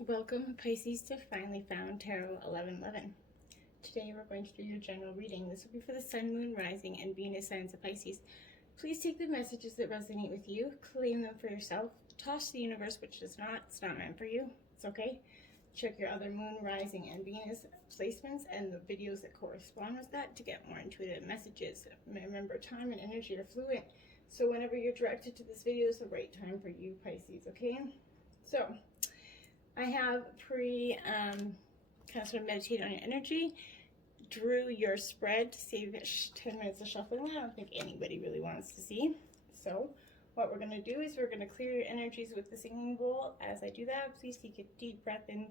Welcome, Pisces, to Finally Found Tarot 1111. Today we're going to do your general reading. This will be for the Sun, Moon, Rising, and Venus signs of Pisces. Please take the messages that resonate with you, claim them for yourself, toss the universe which does not. It's not meant for you. It's okay. Check your other Moon, Rising, and Venus placements and the videos that correspond with that to get more intuitive messages. Remember, time and energy are fluid, so whenever you're directed to this video is the right time for you, Pisces, okay? So, I have kind of sort of meditated on your energy, drew your spread to save 10 minutes of shuffling. I don't think anybody really wants to see. So what we're going to do is we're going to clear your energies with the singing bowl. As I do that, please take a deep breath in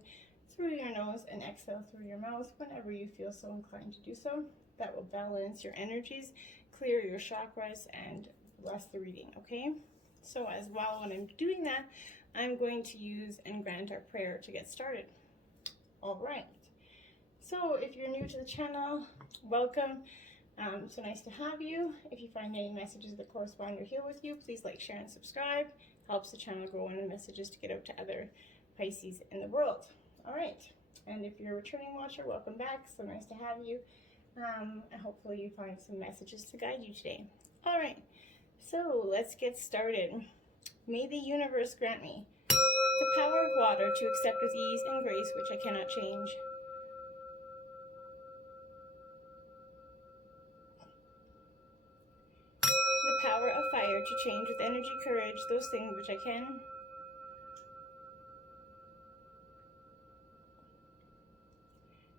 through your nose and exhale through your mouth whenever you feel so inclined to do so. That will balance your energies, clear your chakras, and bless the reading, okay? So as well, when I'm doing that, I'm going to use and grant our prayer to get started. All right. So if you're new to the channel, welcome. So nice to have you. If you find any messages that correspond or heal with you, please like, share, and subscribe. Helps the channel grow and the messages to get out to other Pisces in the world. All right. And if you're a returning watcher, welcome back. So nice to have you. And hopefully you find some messages to guide you today. All right. So let's get started. May the universe grant me the power of water to accept with ease and grace which I cannot change. The power of fire to change with energy, courage, those things which I can.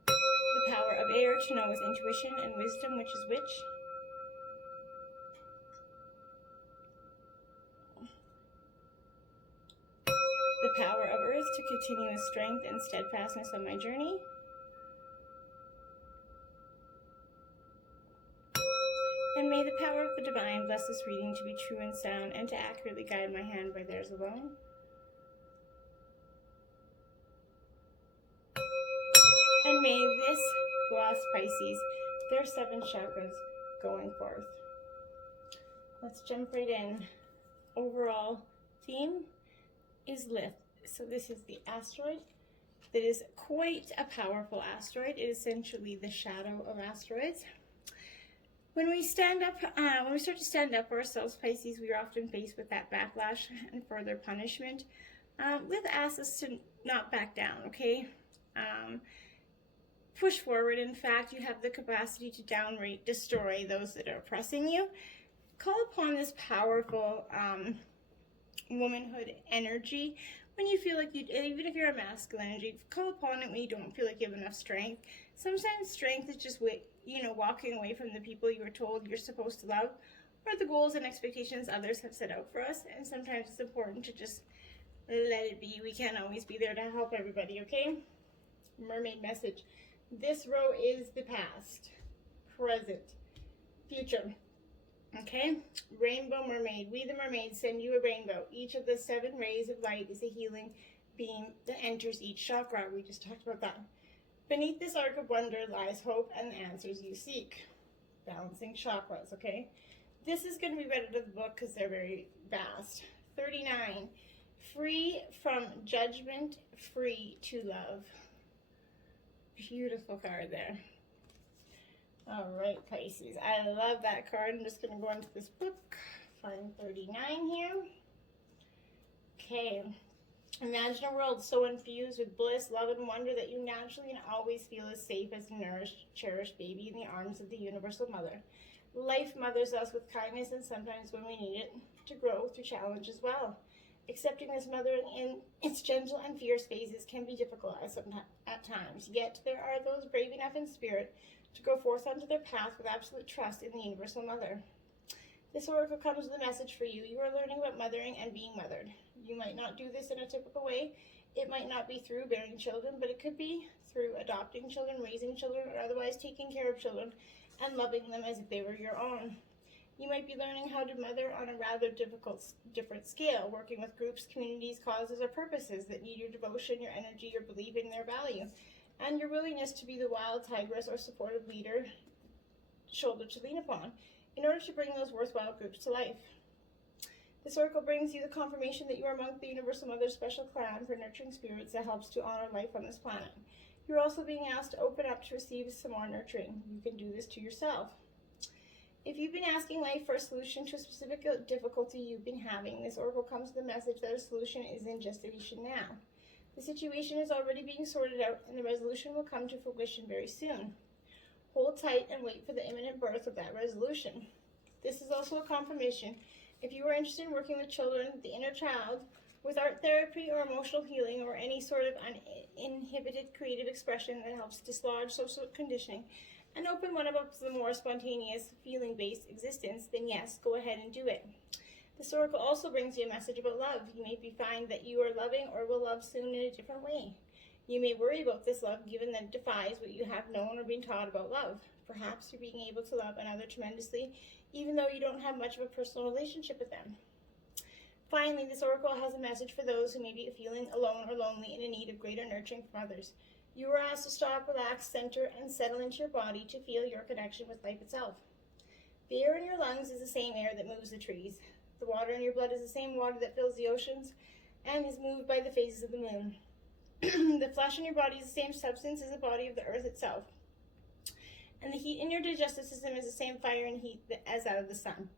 The power of air to know with intuition and wisdom which is which. The power of earth to continue with strength and steadfastness on my journey. And may the power of the divine bless this reading to be true and sound and to accurately guide my hand by theirs alone. And may this bless Pisces, their 7 chakras going forth. Let's jump right in. Overall theme is Lith. So this is the asteroid that is quite a powerful asteroid. It is essentially the shadow of asteroids. When we stand up, when we start to stand up for ourselves, Pisces, we are often faced with that backlash and further punishment. Lith asks us to not back down, okay? Push forward. In fact, you have the capacity to downright destroy those that are oppressing you. Call upon this powerful womanhood energy when you feel like you, even if you're a masculine energy, call upon it when you don't feel like you have enough strength. Sometimes strength is just walking away from the people you were told you're supposed to love, or the goals and expectations others have set out for us. And sometimes it's important to just let it be. We can't always be there to help everybody, okay? Mermaid message. This row is the past, present, future. Okay, rainbow mermaid. We the mermaids send you a rainbow. Each of the 7 rays of light is a healing beam that enters each chakra. We just talked about that. Beneath this arc of wonder lies hope and the answers you seek. Balancing chakras, okay? This is going to be read out of the book because they're very vast. 39. Free from judgment, free to love. Beautiful card there. All right, Pisces. I love that card. I'm just going to go into this book. Find 39 here. Okay. Imagine a world so infused with bliss, love, and wonder that you naturally and always feel as safe as a nourished, cherished baby in the arms of the universal mother. Life mothers us with kindness and sometimes when we need it to grow through challenge as well. Accepting this mothering in its gentle and fierce phases can be difficult at times, yet there are those brave enough in spirit to go forth onto their path with absolute trust in the universal mother. This oracle comes with a message for you. You are learning about mothering and being mothered. You might not do this in a typical way. It might not be through bearing children, but it could be through adopting children, raising children, or otherwise taking care of children and loving them as if they were your own. You might be learning how to mother on a rather different scale, working with groups, communities, causes, or purposes that need your devotion, your energy, your belief in their value, and your willingness to be the wild tigress or supportive leader shoulder to lean upon in order to bring those worthwhile groups to life. This oracle brings you the confirmation that you are among the Universal Mother's special clan for nurturing spirits that helps to honor life on this planet. You're also being asked to open up to receive some more nurturing. You can do this to yourself. If you've been asking life for a solution to a specific difficulty you've been having, this oracle comes with the message that a solution is in gestation now. The situation is already being sorted out, and the resolution will come to fruition very soon. Hold tight and wait for the imminent birth of that resolution. This is also a confirmation. If you are interested in working with children, the inner child, with art therapy or emotional healing or any sort of uninhibited creative expression that helps dislodge social conditioning and open one up to the more spontaneous, feeling-based existence, then yes, go ahead and do it. This oracle also brings you a message about love. You may find that you are loving or will love soon in a different way. You may worry about this love given that it defies what you have known or been taught about love. Perhaps you're being able to love another tremendously, even though you don't have much of a personal relationship with them. Finally, this oracle has a message for those who may be feeling alone or lonely and in need of greater nurturing from others. You are asked to stop, relax, center, and settle into your body to feel your connection with life itself. The air in your lungs is the same air that moves the trees. The water in your blood is the same water that fills the oceans and is moved by the phases of the moon. The flesh in your body is the same substance as the body of the earth itself. And the heat in your digestive system is the same fire and heat as that of the sun.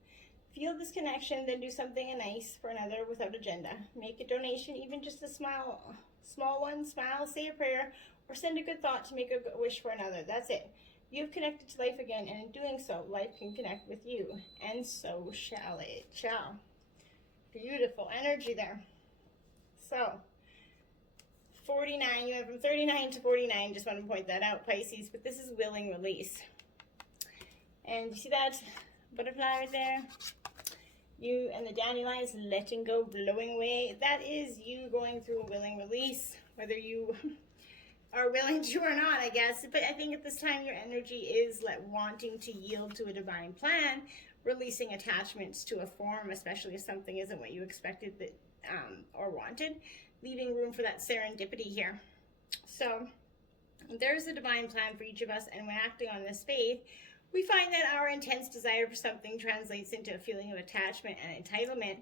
Feel this connection, then do something nice for another without agenda. Make a donation, even just a small one, smile, say a prayer, or send a good thought to make a wish for another. That's it. You've connected to life again, and in doing so, life can connect with you. And so shall it. Shall. Beautiful energy there. So, 49, you went from 39 to 49, just want to point that out, Pisces, but this is willing release. And you see that butterfly right there? You and the dandelions letting go, blowing away. That is you going through a willing release, whether you are willing to or not, I guess. But I think at this time your energy is like wanting to yield to a divine plan, releasing attachments to a form, especially if something isn't what you expected that, or wanted, leaving room for that serendipity here. So there's a divine plan for each of us, and when acting on this faith, we find that our intense desire for something translates into a feeling of attachment and entitlement.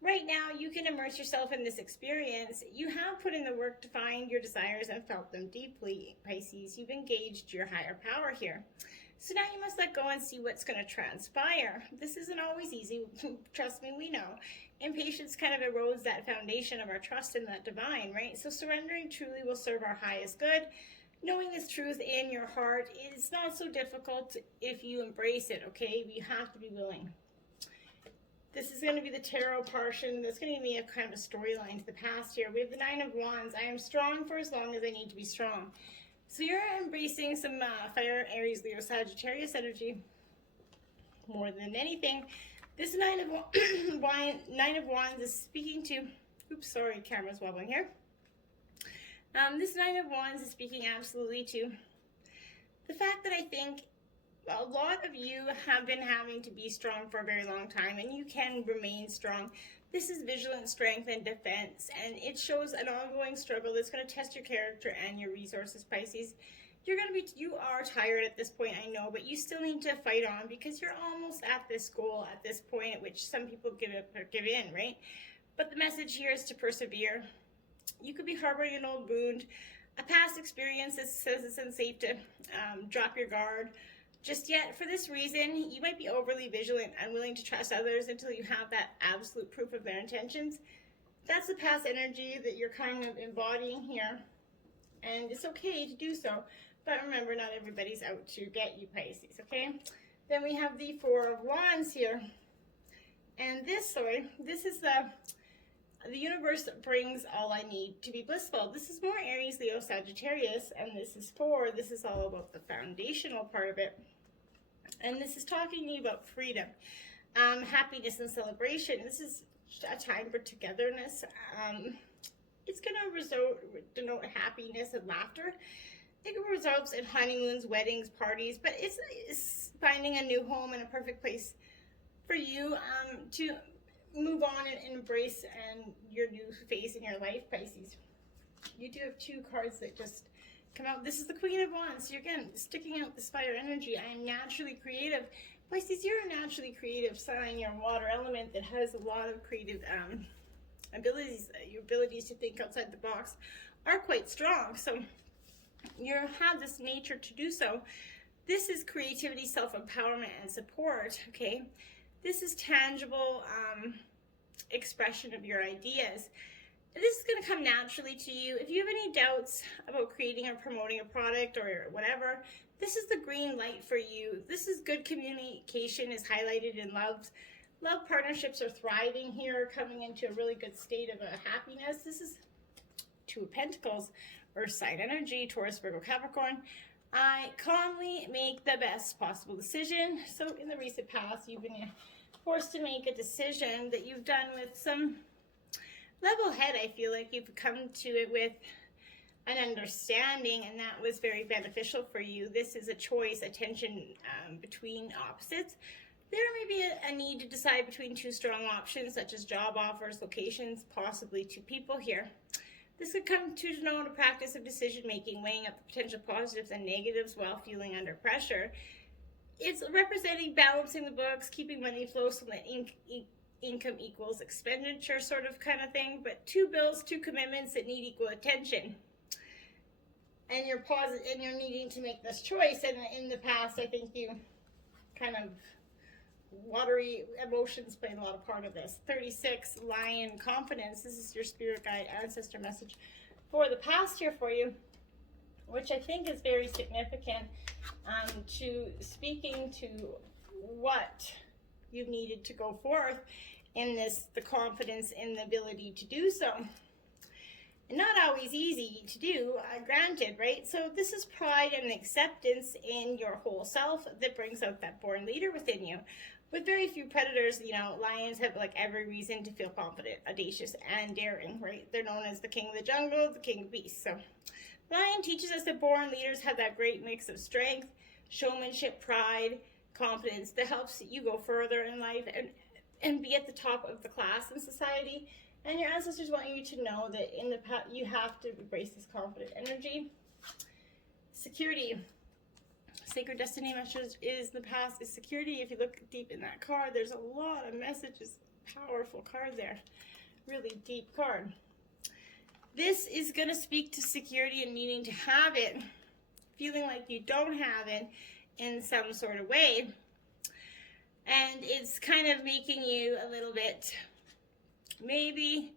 Right now, you can immerse yourself in this experience. You have put in the work to find your desires and felt them deeply, Pisces. You've engaged your higher power here. So now you must let go and see what's going to transpire. This isn't always easy. Trust me, we know. Impatience kind of erodes that foundation of our trust in that divine, right? So surrendering truly will serve our highest good. Knowing this truth in your heart is not so difficult if you embrace it, okay? You have to be willing. This is going to be the tarot portion. That's going to give me a kind of a storyline to the past here. We have the Nine of Wands. I am strong for as long as I need to be strong. So you're embracing some fire, Aries, Leo, Sagittarius energy more than anything. This Nine of Wands is speaking to, oops, sorry, camera's wobbling here. This Nine of Wands is speaking absolutely to the fact that I think a lot of you have been having to be strong for a very long time, and you can remain strong. This is vigilant strength and defense, and it shows an ongoing struggle that's going to test your character and your resources, Pisces. You are tired at this point, I know, but you still need to fight on because you're almost at this goal at this point at which some people give up or give in, right? But the message here is to persevere. You could be harboring an old wound, a past experience that says it's unsafe to drop your guard just yet. For this reason, you might be overly vigilant and willing to trust others until you have that absolute proof of their intentions. That's the past energy that you're kind of embodying here, and it's okay to do so. But remember, not everybody's out to get you, Pisces, okay? Then we have the Four of Wands here. And this is the universe brings all I need to be blissful. This is more Aries, Leo, Sagittarius, and this is all about the foundational part of it. And this is talking to you about freedom, happiness, and celebration. This is a time for togetherness. It's going to denote happiness and laughter. It results in honeymoons, weddings, parties, but it's finding a new home and a perfect place for you to move on and embrace your new phase in your life, Pisces. You do have two cards that just come out. This is the Queen of Wands. So you're again sticking out this fire energy. I am naturally creative, Pisces, you're a naturally creative sign. You're a water element that has a lot of creative abilities. Your abilities to think outside the box are quite strong. So you have this nature to do so. This is creativity, self-empowerment, and support, okay? This is tangible expression of your ideas. This is going to come naturally to you. If you have any doubts about creating or promoting a product or whatever, this is the green light for you. This is good communication is highlighted in love. Love partnerships are thriving here, coming into a really good state of happiness. This is Two of Pentacles, Earth sign energy, Taurus, Virgo, Capricorn. I calmly make the best possible decision. So in the recent past, you've been forced to make a decision that you've done with some level head. I feel like you've come to it with an understanding, and that was very beneficial for you. This is a choice, a tension between opposites. There may be a need to decide between two strong options, such as job offers, locations, possibly two people here. This could come to denote a practice of decision-making, weighing up the potential positives and negatives while feeling under pressure. It's representing balancing the books, keeping money flow so that income equals expenditure sort of kind of thing, but two bills, two commitments that need equal attention. And you're needing to make this choice. And in the past, I think you kind of watery emotions played a lot of part of this. 36, Lion, confidence. This is your spirit guide ancestor message for the past year for you, which I think is very significant to speaking to what you needed to go forth in this, the confidence in the ability to do so. Not always easy to do, granted, right? So this is pride and acceptance in your whole self that brings out that born leader within you. With very few predators, you know, lions have like every reason to feel confident, audacious, and daring, right? They're known as the king of the jungle, the king of beasts. So lion teaches us that born leaders have that great mix of strength, showmanship, pride, confidence that helps you go further in life and be at the top of the class in society. And your ancestors want you to know that in the past, you have to embrace this confident energy. Security. Sacred Destiny message is the past is security. If you look deep in that card, there's a lot of messages. Powerful card there. Really deep card. This is going to speak to security and needing to have it, feeling like you don't have it in some sort of way. And it's kind of making you a little bit maybe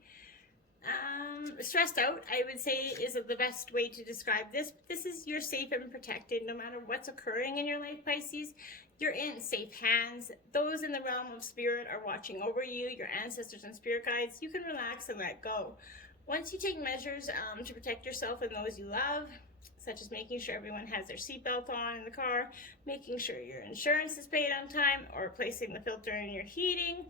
stressed out, I would say, is the best way to describe this. This is you're safe and protected no matter what's occurring in your life, Pisces. You're in safe hands. Those in the realm of spirit are watching over you, your ancestors and spirit guides. You can relax and let go. Once you take measures to protect yourself and those you love, such as making sure everyone has their seatbelt on in the car, making sure your insurance is paid on time, or replacing the filter in your heating,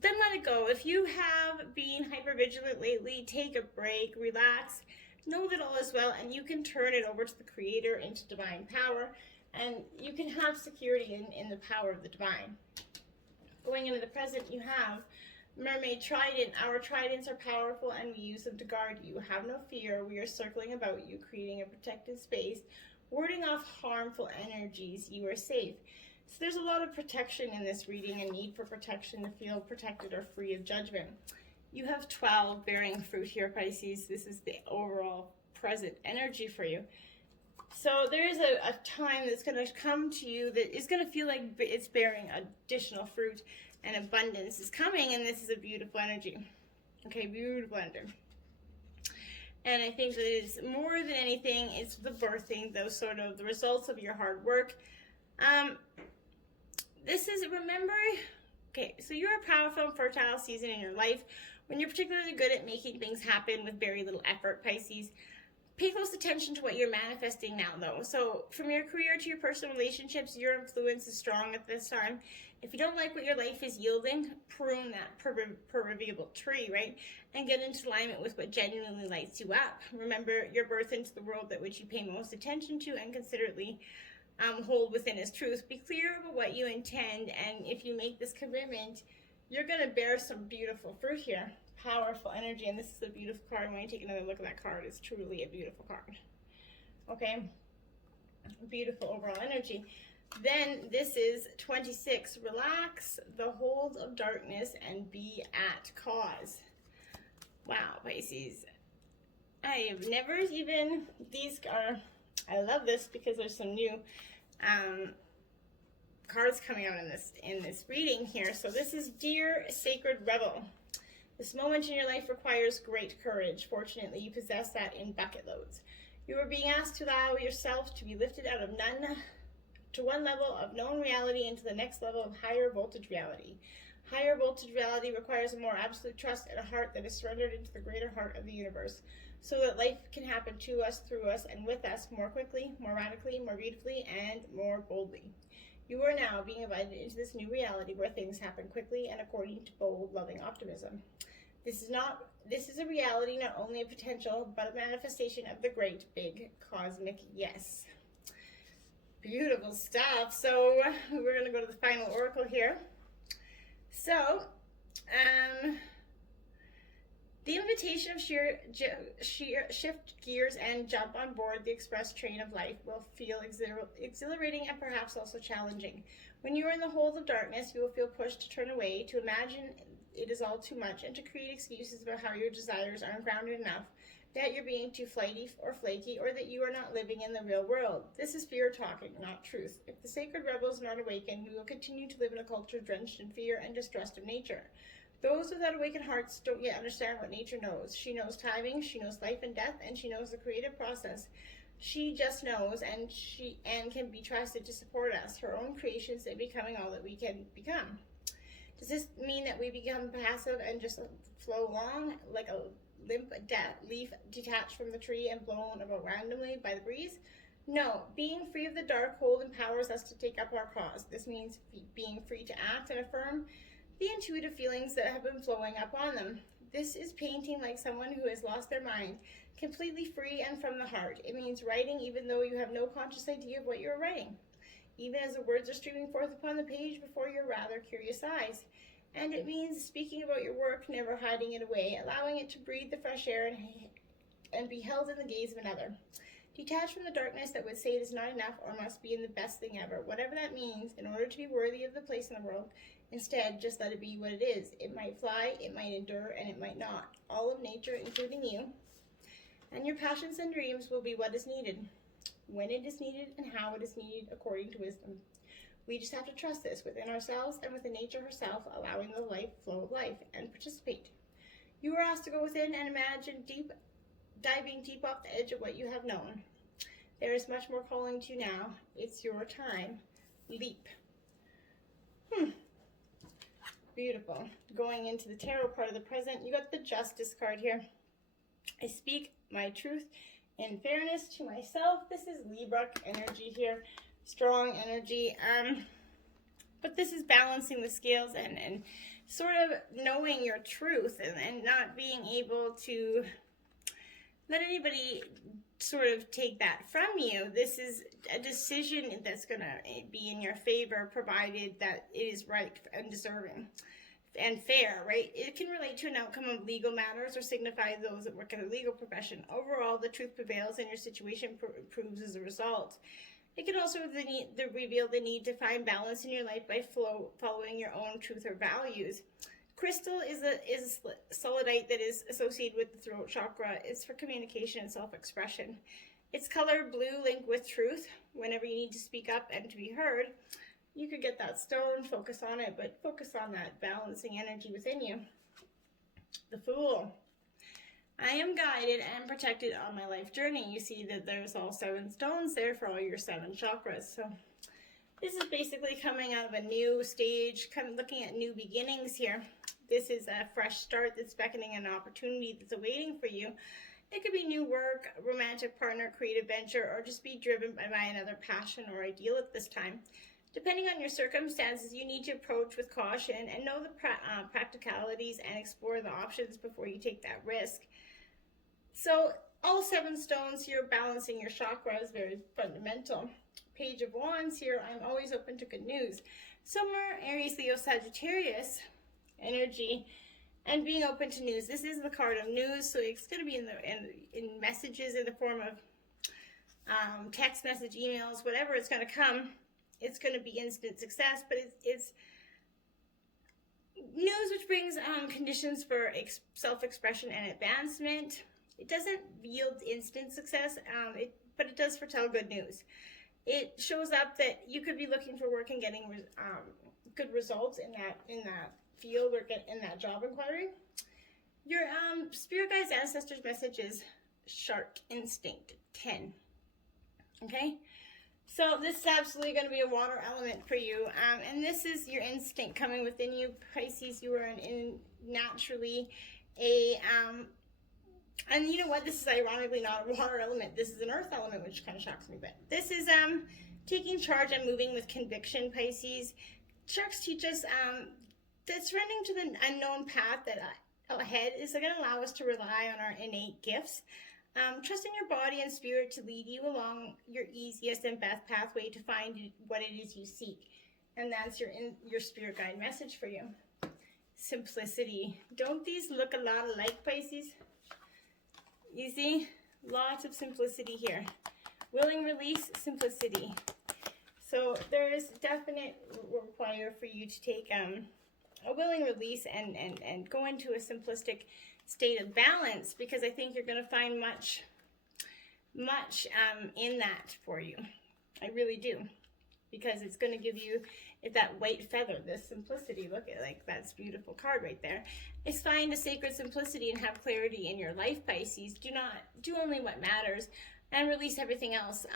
then let it go. If you have been hypervigilant lately, take a break, relax, know that all is well, and you can turn it over to the Creator, into divine power, and you can have security in the power of the divine. Going into the present, you have Mermaid Trident. Our tridents are powerful, and we use them to guard you. Have no fear. We are circling about you, creating a protected space, warding off harmful energies. You are safe. So there's a lot of protection in this reading, a need for protection to feel protected or free of judgment. You have 12 bearing fruit here, Pisces. This is the overall present energy for you. So there is a time that's going to come to you that is going to feel like it's bearing additional fruit and abundance is coming, and this is a beautiful energy. Okay, beautiful energy. And I think that it's more than anything, it's the birthing, those sort of the results of your hard work. This is, remember, okay, so you're a powerful and fertile season in your life when you're particularly good at making things happen with very little effort, Pisces. Pay close attention to what you're manifesting now, though. So from your career to your personal relationships, your influence is strong at this time. If you don't like what your life is yielding, prune that proverbial tree, right? And get into alignment with what genuinely lights you up. Remember your birth into the world that which you pay most attention to and considerately hold within as truth. Be clear about what you intend, and if you make this commitment, you're going to bear some beautiful fruit here. Powerful energy, and this is a beautiful card. When you take another look at that card, it's truly a beautiful card. Okay, beautiful overall energy. Then this is 26. Relax the hold of darkness and be at cause. Wow, Pisces. I have never even, these are, I love this because there's some new cards coming out in this reading here. So this is Dear Sacred Rebel. This moment in your life requires great courage. Fortunately, you possess that in bucket loads. You are being asked to allow yourself to be lifted out of none to one level of known reality into the next level of higher voltage reality. Higher voltage reality requires a more absolute trust and a heart that is surrendered into the greater heart of the universe, so that life can happen to us, through us, and with us more quickly, more radically, more beautifully, and more boldly. You are now being invited into this new reality where things happen quickly and according to bold, loving optimism. This is a reality not only a potential, but a manifestation of the great, big, cosmic yes. Beautiful stuff. So we're going to go to the final oracle here. So, the invitation of shift gears and jump on board the express train of life will feel exhilarating and perhaps also challenging. When you are in the hold of darkness, you will feel pushed to turn away, to imagine it is all too much, and to create excuses about how your desires aren't grounded enough, that you're being too flighty or flaky, or that you are not living in the real world. This is fear talking, not truth. If the sacred rebel is not awakened, we will continue to live in a culture drenched in fear and distrust of nature. Those without awakened hearts don't yet understand what nature knows. She knows timing, she knows life and death, and she knows the creative process. She just knows, and can be trusted to support us, her own creations, in becoming all that we can become. Does this mean that we become passive and just flow along like a limp leaf detached from the tree and blown about randomly by the breeze? No, being free of the dark hold empowers us to take up our cause. This means being free to act and affirm the intuitive feelings that have been flowing up on them. This is painting like someone who has lost their mind, completely free and from the heart. It means writing even though you have no conscious idea of what you're writing, even as the words are streaming forth upon the page before your rather curious eyes. And it means speaking about your work, never hiding it away, allowing it to breathe the fresh air and be held in the gaze of another. Detach from the darkness that would say it is not enough or must be in the best thing ever, whatever that means, in order to be worthy of the place in the world. Instead, just let it be what it is. It might fly, it might endure, and it might not. All of nature, including you, and your passions and dreams will be what is needed, when it is needed, and how it is needed according to wisdom. We just have to trust this within ourselves and within nature herself, allowing the life flow of life, and participate. You are asked to go within and imagine diving deep off the edge of what you have known. There is much more calling to you now. It's your time. Leap. Beautiful. Going into the tarot part of the present, you got the Justice card here. I speak my truth in fairness to myself. This is Libra energy here. Strong energy, but this is balancing the scales and sort of knowing your truth and not being able to let anybody sort of take that from you. This is a decision that's going to be in your favor, provided that it is right and deserving and fair, right? It can relate to an outcome of legal matters or signify those that work in the legal profession. Overall, the truth prevails and your situation improves as a result. It can also reveal the need to find balance in your life by following your own truth or values. Crystal is solidite that is associated with the throat chakra. It's for communication and self-expression. Its color blue linked with truth. Whenever you need to speak up and to be heard, you could get that stone, focus on it, but focus on that balancing energy within you. The Fool. I am guided and protected on my life journey. You see that there's all 7 stones there for all your 7 chakras. So this is basically coming out of a new stage, kind of looking at new beginnings here. This is a fresh start that's beckoning an opportunity that's awaiting for you. It could be new work, romantic partner, creative venture, or just be driven by another passion or ideal at this time. Depending on your circumstances, you need to approach with caution and know the practicalities and explore the options before you take that risk. So all 7 stones here, balancing your chakra is very fundamental. Page of Wands here, I'm always open to good news. Summer, Aries, Leo, Sagittarius energy, and being open to news. This is the card of news, so it's going to be in messages in the form of text message, emails, whatever it's going to come. it's going to be instant success, but it's news which brings conditions for self-expression and advancement. It doesn't yield instant success, but it does foretell good news. It shows up that you could be looking for work and getting good results in that field or in that job inquiry. Your spirit guides, ancestors message is shark instinct 10. Okay, so this is absolutely going to be a water element for you, and this is your instinct coming within you, Pisces. You are naturally a and you know what, this is ironically not a water element, this is an earth element, which kind of shocks me, but this is taking charge and moving with conviction, Pisces. Sharks teach us that surrendering to the unknown path that ahead is going to allow us to rely on our innate gifts. Trusting your body and spirit to lead you along your easiest and best pathway to find what it is you seek. And that's your spirit guide message for you. Simplicity. Don't these look a lot alike, Pisces? You see? Lots of simplicity here. Willing release, simplicity. So there is definite require for you to take a willing release and go into a simplistic state of balance, because I think you're going to find much in that for you. I really do, because it's going to give you that white feather, this simplicity. Look at, like, that's a beautiful card right there. Is find a sacred simplicity and have clarity in your life, Pisces. Do only what matters and release everything else.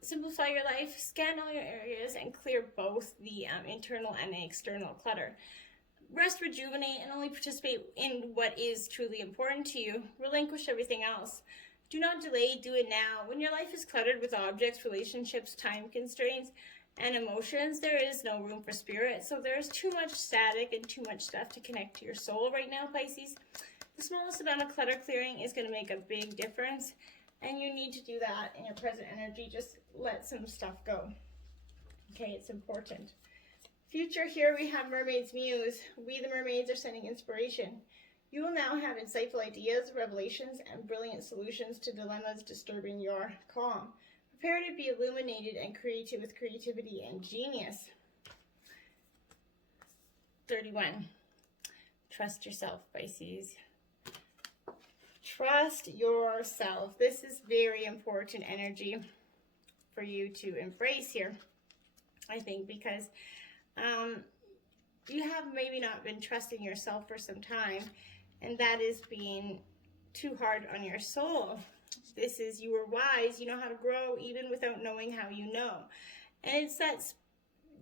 Simplify your life, scan all your areas, and clear both the internal and the external clutter. Rest, rejuvenate, and only participate in what is truly important to you. Relinquish everything else. Do not delay, do it now. When your life is cluttered with objects, relationships, time constraints, and emotions, there is no room for spirit. So there's too much static and too much stuff to connect to your soul right now, Pisces. The smallest amount of clutter clearing is going to make a big difference, and you need to do that in your present energy. Just let some stuff go. Okay, it's important. Future, here we have Mermaid's Muse. We, the mermaids, are sending inspiration. You will now have insightful ideas, revelations, and brilliant solutions to dilemmas disturbing your calm. Prepare to be illuminated and creative with creativity and genius. 31. Trust yourself, Pisces. Trust yourself. This is very important energy for you to embrace here, I think, because you have maybe not been trusting yourself for some time, and that is being too hard on your soul. This is, you are wise, you know how to grow even without knowing how you know. And it's that's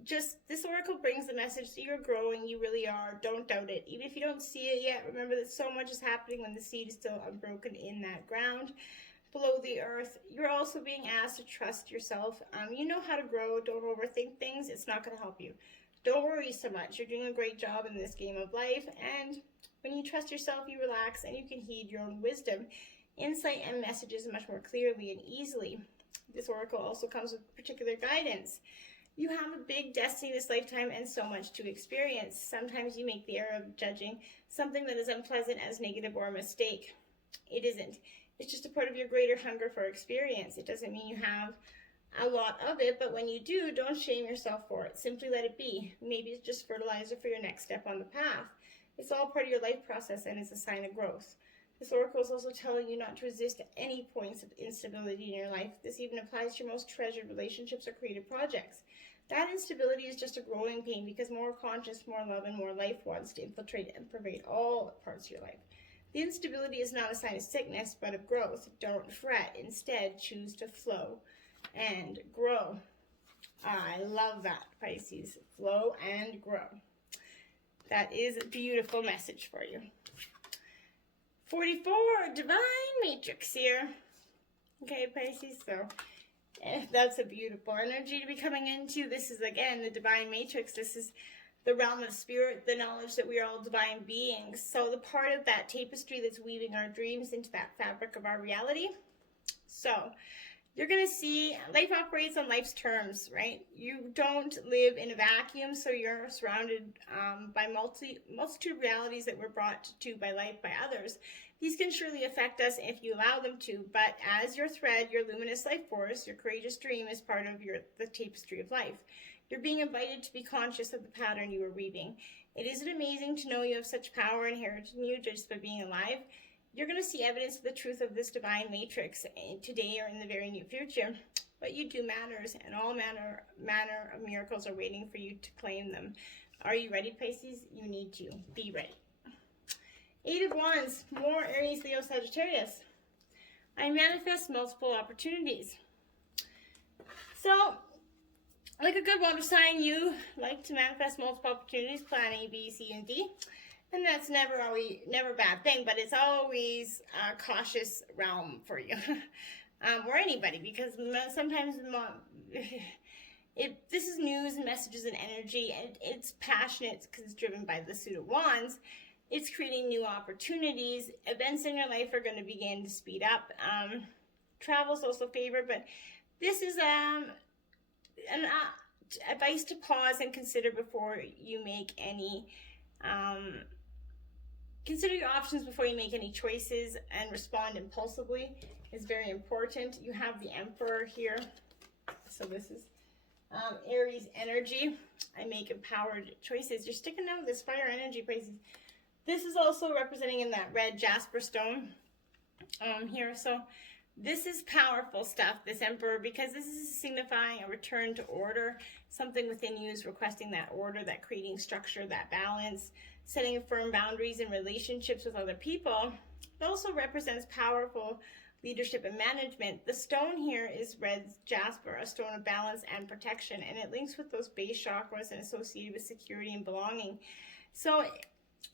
just, this oracle brings the message that you're growing, you really are. Don't doubt it. Even if you don't see it yet, remember that so much is happening when the seed is still unbroken in that ground below the earth. You're also being asked to trust yourself. You know how to grow. Don't overthink things. It's not going to help you. Don't worry so much. You're doing a great job in this game of life. And when you trust yourself, you relax and you can heed your own wisdom, insight, and messages much more clearly and easily. This oracle also comes with particular guidance. You have a big destiny this lifetime and so much to experience. Sometimes you make the error of judging something that is unpleasant as negative or a mistake. It isn't. It's just a part of your greater hunger for experience. It doesn't mean you have a lot of it, but when you do, don't shame yourself for it. Simply let it be. Maybe it's just fertilizer for your next step on the path. It's all part of your life process, and it's a sign of growth. This oracle is also telling you not to resist any points of instability in your life. This even applies to your most treasured relationships or creative projects. That instability is just a growing pain, because more conscious, more love, and more life wants to infiltrate and pervade all parts of your life. The instability is not a sign of sickness, but of growth. Don't fret. Instead, choose to flow and grow. I love that, Pisces. Flow and grow. That is a beautiful message for you. 44, Divine Matrix here. Okay, Pisces, so that's a beautiful energy to be coming into. This is, again, the Divine Matrix. This is the realm of spirit, the knowledge that we are all divine beings. So the part of that tapestry that's weaving our dreams into that fabric of our reality. So you're going to see life operates on life's terms, right? You don't live in a vacuum, so you're surrounded by multitude of realities that were brought to by life by others. These can surely affect us if you allow them to, but as your thread, your luminous life force, your courageous dream is part of the tapestry of life. You're being invited to be conscious of the pattern you are weaving. Isn't it amazing to know you have such power inherent in you just by being alive? You're going to see evidence of the truth of this divine matrix today or in the very near future. What you do matters, and all manner of miracles are waiting for you to claim them. Are you ready, Pisces? You need to be ready. 8 of Wands, more Aries, Leo, Sagittarius. I manifest multiple opportunities. So, like a good water sign, you like to manifest multiple opportunities, plan A, B, C, and D. And that's never a bad thing, but it's always a cautious realm for you. Or anybody, because sometimes this is news and messages and energy, and it's passionate because it's driven by the Suit of Wands. It's creating new opportunities. Events in your life are going to begin to speed up. Travel's also favored, but this is an advice to pause and consider before you make any consider your options before you make any choices, and respond impulsively is very important. You have the Emperor here, so this is Aries energy. I make empowered choices. You're sticking out this fire energy, Pisces. This is also representing in that red jasper stone here. So this is powerful stuff, this Emperor, because this is signifying a return to order. Something within you is requesting that order, that creating structure, that balance, setting firm boundaries in relationships with other people. It also represents powerful leadership and management. The stone here is red jasper, a stone of balance and protection, and it links with those base chakras and associated with security and belonging. So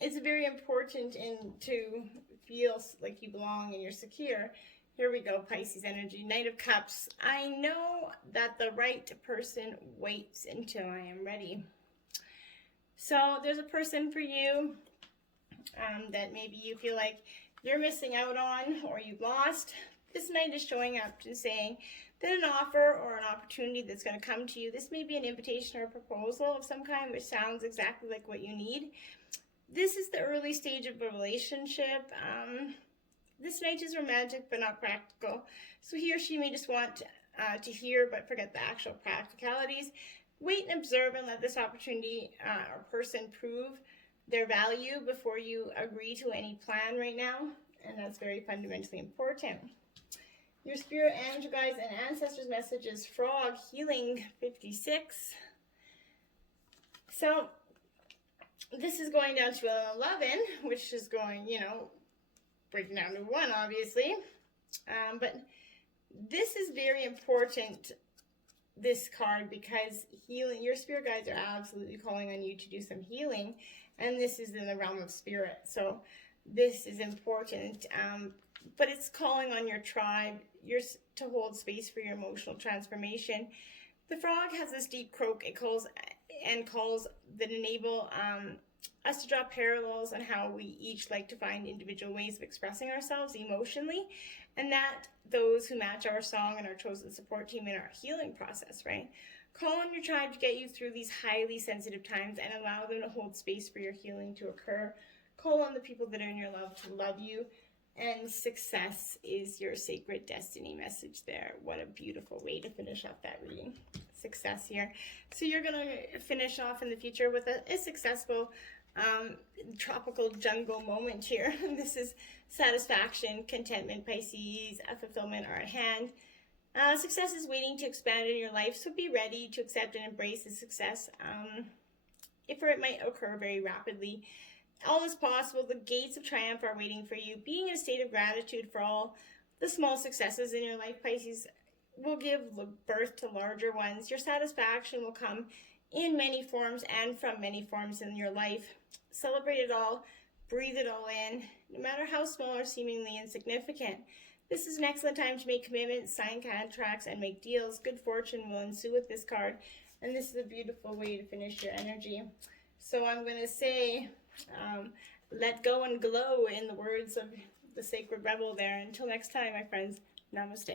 it's very important to feel like you belong and you're secure. Here we go, Pisces energy, Knight of Cups. I know that the right person waits until I am ready. So there's a person for you that maybe you feel like you're missing out on or you've lost. This Knight is showing up and saying that an offer or an opportunity that's going to come to you, this may be an invitation or a proposal of some kind, which sounds exactly like what you need. This is the early stage of a relationship. This Knight is romantic but not practical. So he or she may just want to hear but forget the actual practicalities. Wait and observe and let this opportunity or person prove their value before you agree to any plan right now. And that's very fundamentally important. Your spirit, angel guides, and ancestors' message is Frog Healing 56. So this is going down to 11, which is going, breaking down to 1, obviously. But this is very important, this card, because healing, your spirit guides are absolutely calling on you to do some healing. And this is in the realm of spirit. So this is important. But it's calling on your tribe to hold space for your emotional transformation. The frog has this deep croak. It calls that enable us to draw parallels on how we each like to find individual ways of expressing ourselves emotionally, and that those who match our song and our chosen support team in our healing process, right? Call on your tribe to get you through these highly sensitive times and allow them to hold space for your healing to occur. Call on the people that are in your love to love you. And success is your sacred destiny message there. What a beautiful way to finish off that reading. Success here. So you're going to finish off in the future with a successful tropical jungle moment here. This is satisfaction, contentment, Pisces, fulfillment are at hand. Success is waiting to expand in your life, so be ready to accept and embrace the success. It might occur very rapidly. All is possible. The gates of triumph are waiting for you. Being in a state of gratitude for all the small successes in your life, Pisces, will give birth to larger ones. Your satisfaction will come in many forms and from many forms in your life. Celebrate it all. Breathe it all in, no matter how small or seemingly insignificant. This is an excellent time to make commitments, sign contracts, and make deals. Good fortune will ensue with this card. And this is a beautiful way to finish your energy. So I'm going to say, let go and glow in the words of the sacred rebel there. Until next time, my friends, namaste.